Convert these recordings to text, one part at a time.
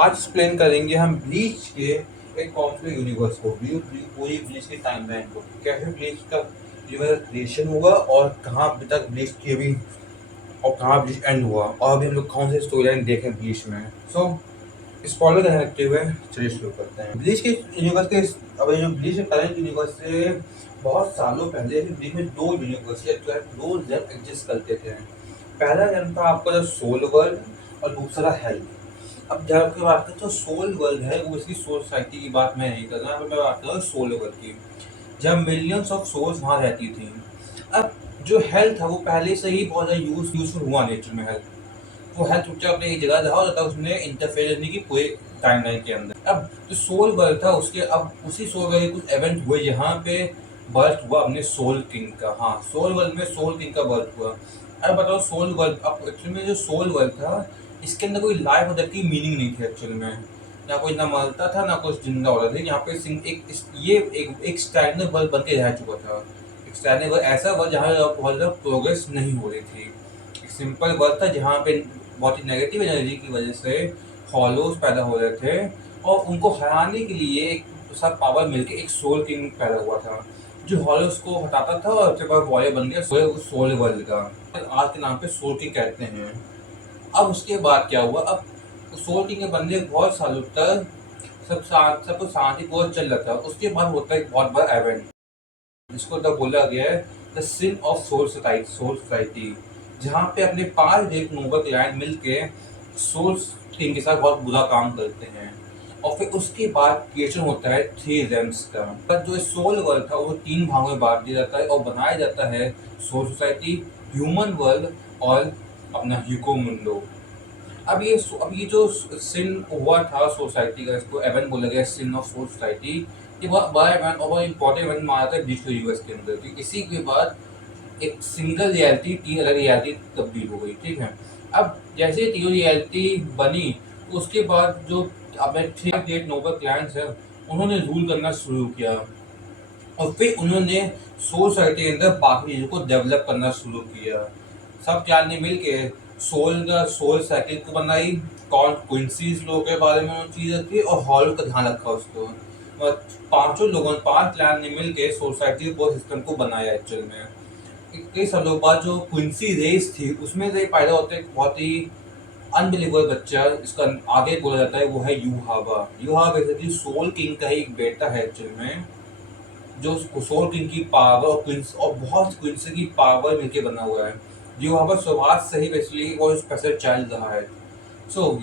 आज एक्सप्लेन करेंगे हम ब्लीच के एक कॉम्प्लेक्स यूनिवर्स को, पूरी ब्लीच की टाइमलाइन को, कैसे ब्लीच का यूनिवर्स क्रिएशन हुआ और कहाँ अभी तक ब्लीच की अभी और कहाँ ब्लीच एंड हुआ और अभी हम लोग कौन से स्टोरी लाइन देखें ब्लीच में। सो इस फॉलो ध्यान रखते हुए चलिए शुरू करते हैं। ब्लीच के यूनिवर्स के अब जो ब्लीच के करंट यूनिवर्स से बहुत सालों पहले ब्लीच में दो यूनिवर्स या दो जन्म एग्जिस्ट करते थे। पहला जन्म था आपका जो सोल वर्ल्ड और दूसरा हेल। अब जब की बात करें तो सोल वर्ल्ड है वो, इसकी सोल सोसाइटी की बात मैं नहीं कर रहा, मैं बात कर रहा हूँ सोल वर्ल्ड की, जब मिलियंस ऑफ सोल्स वहाँ रहती थी। अब जो हेल्थ था वो पहले से ही बहुत ज़्यादा यूजफुल हुआ नेचर में। हेल्थ वो हेल्थ चुपचाप अपने एक जगह रहा और उसने इंटरफेयर नहीं की पूरे टाइमलाइन के अंदर। अब जो सोल वर्ल्ड था उसके अब उसी सोल वर्ल्ड के कुछ इवेंट हुए जहाँ पे बर्थ हुआ अपने सोल किंग का। हाँ, सोल वर्ल्ड में सोल किंग का बर्थ हुआ। अब बताओ सोल वर्ल्ड, अब एक्चुअली में जो सोल वर्ल्ड था इसके अंदर कोई लाइफ और डेथ की मीनिंग नहीं थी एक्चुअल में। ना कोई ना मरता था ना कुछ जिंदा हो रहा था। यहाँ पे एक स्टैग्नेंट वर्ल्ड बन के रह चुका था। एक स्टैग्नेंट वर्ल्ड, ऐसा वर्ल्ड जहाँ बहुत ज़्यादा प्रोग्रेस नहीं हो रही थी। एक सिंपल वर्ल्ड था जहाँ पे बहुत ही नेगेटिव एनर्जी की वजह से हॉलोज पैदा हो रहे थे और उनको हराने के लिए एक सब पावर मिलके एक सोल किंग पैदा हुआ था जो हॉलोज को हटाता था और उसके बाद वॉरियर बन गया सोल वर्ल्ड का। आज के नाम पे सोल किंग कहते हैं। अब उसके बाद क्या हुआ, अब सोल किंग के बनने के बहुत सालों तक सब कुछ शांतिपूर्वक चल रहा था। उसके बाद होता है एक बहुत बड़ा इवेंट जिसको तब बोला गया है the sin of Soul Society, जहाँ पे अपने 5 एक नोबल क्लाइंट मिलके सोल किंग के साथ बहुत बुरा काम करते हैं। और फिर उसके बाद क्रिएशन होता है 3 जेम्स का। पर जो सोल वर्ल्ड था वो 3 भागों में बांट दिया जाता है और बनाया जाता है सोल सोसाइटी, ह्यूमन वर्ल्ड और अपना ह्यूको मुंडो। अब ये जो सिन हुआ था सोसाइटी का, इसको एवन बोला गया सिन ऑफ सोसाइटी। ये बहुत बड़ा इवेंट और बहुत इंपॉर्टेंट इवेंट माना जाता है बीच यूनिवर्स के अंदर, क्योंकि इसी के बाद एक सिंगल रियलिटी 3 अलग रियलिटी तब्दील हो गई। ठीक है, अब जैसे 3 रियलिटी बनी तो उसके बाद जो अपने 3 ग्रेट नोबल क्लाइंट्स हैं उन्होंने रूल करना शुरू किया और फिर उन्होंने सोसाइटी के अंदर बाकी चीज़ों को डेवलप करना शुरू किया। सब क्लान ने मिल के सोल साइकिल को बनाई, कौन क्विंसीज लोगों के बारे में चीज़ रखी और हॉल का ध्यान रखा उसको। और 5 क्लान ने मिल के सोसाइटी को सिस्टम को बनाया एक्चुअल में। कई सालों बाद जो क्विंसी रेस थी उसमें से पैदा होते एक बहुत ही अनबिलीवेबल बच्चा, इसका आगे बोला जाता है वो है यूहावा। यूहावा बेसिकली सोल किंग का ही एक बेटा है एक्चुअल में, जो सोल किंग की पावर और क्वींस और बहुत क्वींस की पावर मिलके बना हुआ है। यूहावा स्वभाव से ही बेसिकली वो स्पेशल चाइल्ड रहा है।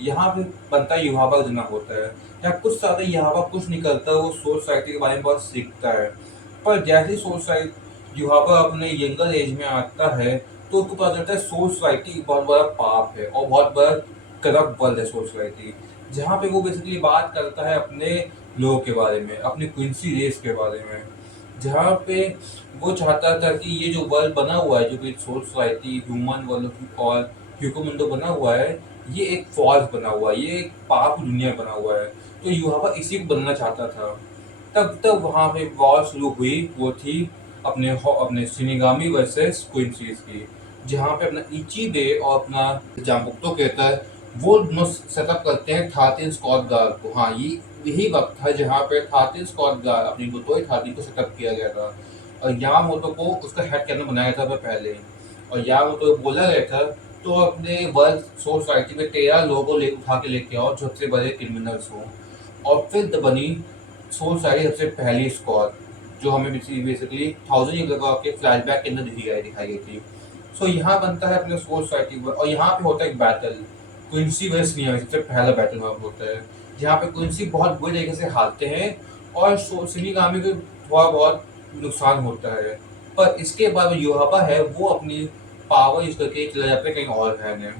यहाँ पे बनता है यूहावा जना होता है। यहाँ कुछ साल यूहावा कुछ नहीं करता, वो सोल सोसाइटी के बारे में बहुत सीखता है। पर जैसे ही सोल सोसाइटी यूहावा अपने यंगर एज में आता है तो उसको पता चलता है सोल सोसाइटी बहुत बड़ा पाप है और बहुत बड़ा करप्ट वर्ल्ड है सोल सोसाइटी। जहाँ पे वो बेसिकली बात करता है अपने लोगों के बारे में, अपनी क्विंसी रेस के बारे में, जहाँ पे वो चाहता था कि ये जो वर्ल्ड बना हुआ है, जो कि सोल सोसाइटी ह्यूमन वर्ल्ड और ह्यूकोमुंडो बना हुआ है, ये एक फॉल्स बना हुआ है, ये एक पाप दुनिया बना हुआ है। तो यूहावा इसी को बनना चाहता था। तब तब वहाँ पे वॉर शुरू हुई, वो थी अपने शिनिगामी वर्सेस क्विंसीज की, जहाँ पे अपना इचिबे और अपना जाम्बुक्तो कहता है वो दोनों सेटअप करते हैं 13 स्क्वाड गार्ड को। हाँ, ये यही वक्त था जहाँ पे 13 स्क्वाड गार्ड अपनी गुतोई 13 को सेटअप किया गया था और यामामोतो को उसका हेड कैनन बनाया था पहले। और यामामोतो को बोला गया था तो अपने वर्ल्ड सोसाइटी में 13 लोगों को उठा के लेके आओ जो सबसे बड़े क्रिमिनल्स हों। और फिर बनी सोल सोसाइटी सबसे पहली स्क्वाड, जो हमें बेसिकली 1000 ईयर लगा के फ्लैशबैक के अंदर दिखाई गई थी। यहाँ बनता है अपने सोल सोसाइटी और यहाँ पे होता है एक बैटल, क्विंसी वर्सेस शिनिगामी, सबसे पहला बैटल वहाँ होता है जहाँ पे क्विंसी बहुत बुरी तरीके से हारते हैं और शिनिगामी को थोड़ा बहुत नुकसान होता है। पर इसके बाद यूहाबा है वो अपनी पावर यूज करके चला जाता है कहीं और रहने,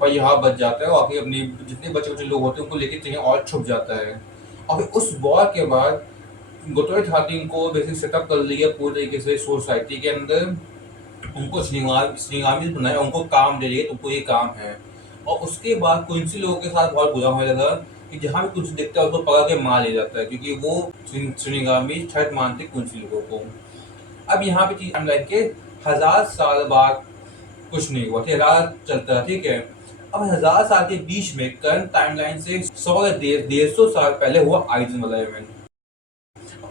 और यहाँ बच जाता है और आगे अपनी जितने बचे बचे लोग होते हैं उनको लेके कहीं और छुप जाता है। और फिर उस वॉर के बाद गोतोई ठाकुर को बेसिक सेटअप कर लिया पूरी तरीके से सोसाइटी के अंदर, उनको श्रीगामी बनाया, उनको काम दे दिए तुमको ये काम है। और उसके बाद क्विंसी लोगों के साथ बहुत बुरा होने लगा कि जहाँ भी कुछ दिखता है उसको पकड़ के मार लिया जाता है, क्योंकि वो श्रीगामी थर्ड मानते क्विंसी लोगों को। अब यहाँ पे चीज टाइमलाइन के 1000 साल बाद कुछ नहीं हुआ, 1000 चलता है, ठीक है। अब 1000 साल के बीच में करंट टाइमलाइन से 100 या 150 साल पहले हुआ आइजन वाला इवेंट।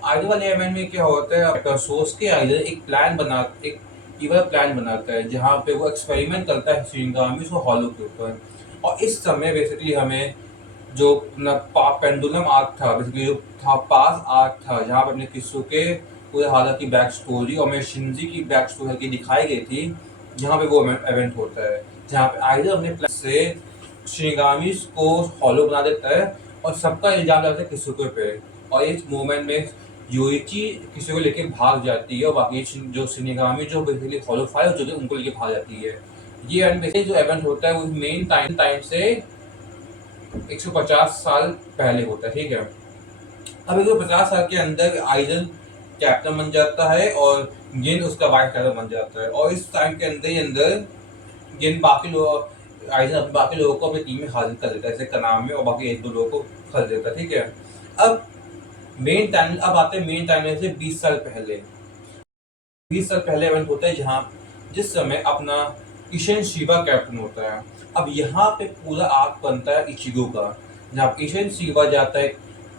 आइजन वाले इवेंट में क्या होता है, सोच के आइजन एक इवल प्लान बनाता है जहाँ पे वो एक्सपेरिमेंट करता है शिनगामी को हॉलो के ऊपर। और इस समय बेसिकली हमें जो अपना पेंडुलम आर्क था, बेसिकली जो था पास आर्क था, जहाँ पे अपने किसुके पूरे हालत की बैक स्टोरी और मैं शिंजी की बैक स्टोरी की दिखाई गई थी, जहाँ पे वो इवेंट होता है जहाँ पे आइजन अपने प्लान से शिनगामी को हॉलो बना देता है और सबका इल्जाम लगाता है किसुके पे। और इस मोमेंट में योइची किसी को लेके भाग जाती है और बाकी जो शिनिगामी जो बेसिकली हॉलो फाइव हो चुके हैं उनको लेके भाग जाती है। ये इवेंट बेसिकली जो इवेंट होता है वो मेन टाइम से 150 साल पहले होता है, ठीक है। अब 150 साल के अंदर आइजन कैप्टन बन जाता है और गिन उसका वाइस कैप्टन बन जाता है। और इस टाइम के अंदर ही अंदर गिन बाकी लोग आइजन बाकी लोगों को अपनी टीम में हाजिर कर देता है, जैसे कनामी और बाकी एक दो लोगों को खरीद देता है, ठीक है। अब आते हैं मेन टाइमलाइन से 20 साल पहले। 20 साल पहले इवेंट होता है जहाँ जिस समय अपना इशन शिबा कैप्टन होता है। अब यहाँ पे पूरा आर्क बनता है इचिगो का, जहाँ इशन शिबा जाता है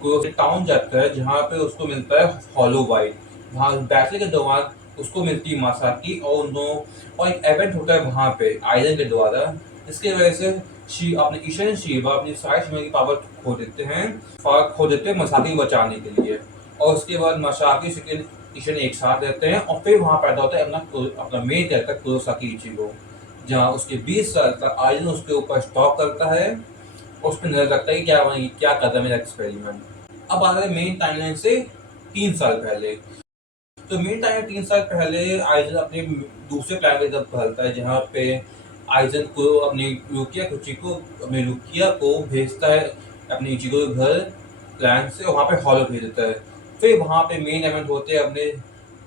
कोई टाउन जाता है जहाँ पे उसको मिलता है हॉलो वाइट। वहाँ बैटल के दौरान उसको मिलती है मासाकी और उन दोनों और एक इवेंट होता है वहाँ पे आइजन के द्वारा, जिसकी वजह से अपने ईशन शिबा अपनी सारी समय की पावर खो देते हैं मसाकी को बचाने के लिए। और उसके बाद मसाकी सेकंड ईशन एक साथ रहते हैं और फिर वहाँ पैदा होता है अपना मेन कैरेक्टर कुरोसाकी इचिगो, जहाँ उसके 20 साल तक आइजन उसके ऊपर स्टॉक करता है और उस पर नजर रखता है कि क्या करता है मेरा एक्सपेरिमेंट। अब आ रहे मेन टाइमलाइन से 3 साल पहले। तो मेन टाइम 3 साल पहले आइजन अपने दूसरे प्लान की तरफ बदलता है, जहाँ पे आइजन को अपने लुकिया को भेजता है अपने इचिको के घर प्लान से और वहाँ पे हॉलो भेज देता है। फिर वहाँ पे मेन इवेंट होते हैं अपने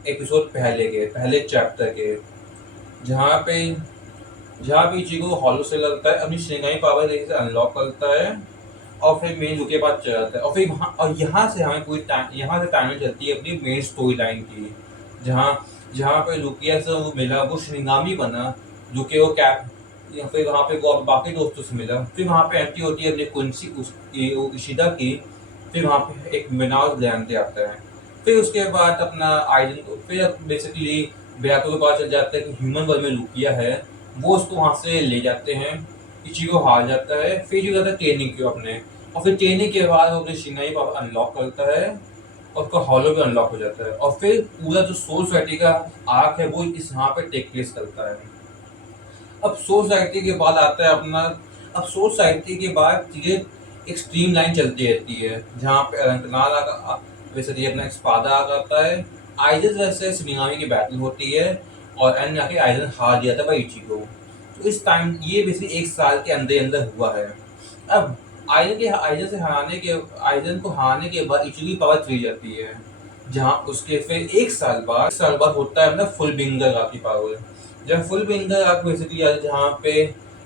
एपिसोड पहले चैप्टर के, जहाँ पे इचिको हॉलो से लड़ता है, अपनी शिंगाई पावर से अनलॉक करता है और फिर मेन लुक के पास चला जाता है। और फिर यहाँ से हमें यहाँ से टाइमलाइन चलती है अपनी मेन स्टोरी लाइन की, जहाँ जहाँ पे लुकिया से वो मिला, वो शिनिगामी बना, जो कि वो कैप या फिर वहाँ पे वो बाकी दोस्तों से मिला। फिर वहाँ पे एंट्री होती है अपने इशिदा की। फिर वहाँ पे एक मिनाज ग्लैंड आता है। फिर उसके बाद अपना आइडन को फिर बेसिकली बेयातो को पता चल जाता है कि ह्यूमन वर्ल्ड में लुकिया है, वो उसको वहाँ से ले जाते हैं। इचिगो हार जाता है, फिर जो जाता है ट्रेनिंग के अपने, और फिर ट्रेनिंग के बाद वो अपने शिनाई पावर अनलॉक करता है और उसका हॉलो भी अनलॉक हो जाता है। और फिर पूरा जो सोल सोसाइटी का आर्क है वो इस यहाँ पे टेक प्लेस करता है। अब सोल सोसाइटी के बाद आता है अपना अब सोल सोसाइटी के बाद चीजें एक स्ट्रीम लाइन चलती रहती है, जहाँ पे अनंतनाग वैसे ये अपना स्पादा आ जाता है। आइजन वैसे शिनिगामी की बैटल होती है और एंड जाके आइजन हार दिया था भाई इचिगो। तो इस टाइम ये बेसिकली 1 साल के अंदर अंदर हुआ है। अब आइजन को हराने के बाद इचिगो की पावर 3 जाती है, जहाँ उसके फिर 1 साल बाद होता है अपना फुल बिंगर आर्क की पावर। जब फुल बिंगर आर्क बेसिकली जहाँ पे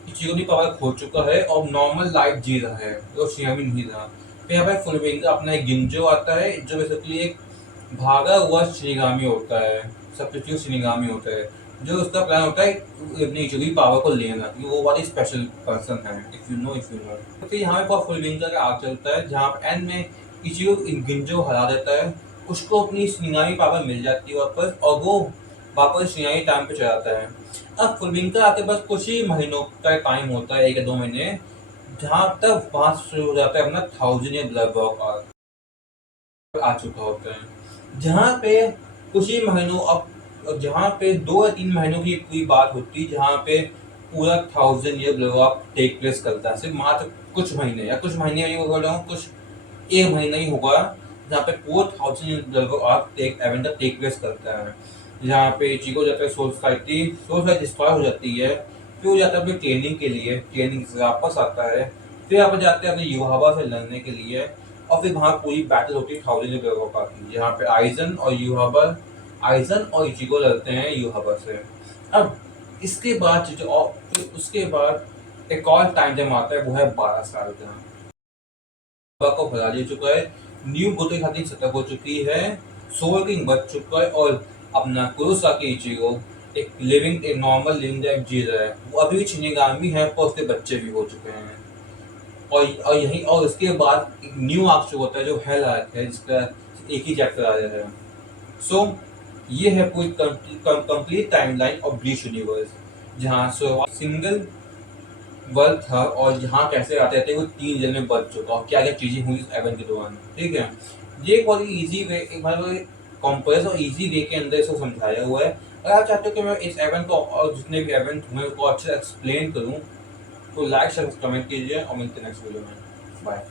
इचिगो की पावर खो चुका है और नॉर्मल लाइफ जी रहा है, तो शिनामी नहीं रहा। फिर यहाँ पे फुल बिंगर अपना एक गिंजो आता है, जो बेसिकली एक भागा हुआ शिनिगामी होता है, सब्स्टिट्यूट शिनिगामी होता है, जो उसका प्लान होता है अपनी इचिगो की पावर को लेना, क्योंकि वो वाली स्पेशल पर्सन है, इफ यू नो। तो फिर यहाँ पे फुल विंगर का आर्क चलता है, जहाँ पे एंड में इचिगो गिंजो हरा देता है, उसको अपनी शिनिगामी पावर मिल जाती है वापस और वो वापस शिनिगामी टाइम पे चला जाता है। अब फुल विंगर आके बस कुछ ही महीनों का टाइम होता है, 1 या 2 महीने, जहाँ तक वहाँ शुरू हो जाता है अपना 1000 ईयर ब्लड वॉक आर्क आ चुका होता है, जहाँ पे कुछ ही महीनों अब जहाँ पे 2 या 3 महीनों की कोई बात होती है, जहाँ पे पूरा 1000 year blood war take place करता है। सिर्फ मात्र कुछ महीने या कुछ महीने नहीं बोल रहा हूँ, कुछ 1 महीना ही होगा जहाँ पे पूरा 1000 year blood war event take place करता है, जहाँ पे इचिगो जाता है सोल सोसाइटी डिस्ट्रॉय हो जाती है। फिर वो जाता है अपनी ट्रेनिंग से वापस आता है। फिर आप जाते हैं अपने युहाबा से लड़ने के लिए और फिर वहाँ पूरी बैटल होती है 1000 ईयर वॉक की, जहाँ पे आइजन और इचिगो लड़ते हैं युहाबा से। अब इसके बाद फिर उसके बाद एक और टाइम जब आता है, वो है 12 साल का। को भगा दे चुका है, न्यू गोतो खातिर सेटअप हो चुकी है, सोल किंग बच चुका है और अपना कुरोसाकी इचिगो एक नॉर्मल लिविंग लाइफ जी रहा है, वो अभी भी शिनिगामी है पर उसके बच्चे भी हो चुके हैं। और उसके बाद एक न्यू आर्क शुरू होता है जो हेल आर्क है, जिसका एक ही चैप्टर आ रहा है। सो ये है पूरी complete timeline of bleach universe, जहाँ सिंगल वर्ल्ड था और यहाँ कैसे आते थे वो 3 जन में बच चुका और क्या क्या चीजें हुई इस एवेंट के दौरान। ठीक है, ये एक बहुत ही ईजी वे, एक मतलब कॉम्प्रेस और ईजी वे के अंदर इसको समझाया हुआ है। अगर आप चाहते हो कि मैं इस एवेंट को और जितने भी एवेंट हुए उसको अच्छे से एक्सप्लेन करूँ, तो लाइक शेयर कमेंट कीजिए और मिलते हैं नेक्स्ट वीडियो में। बाय।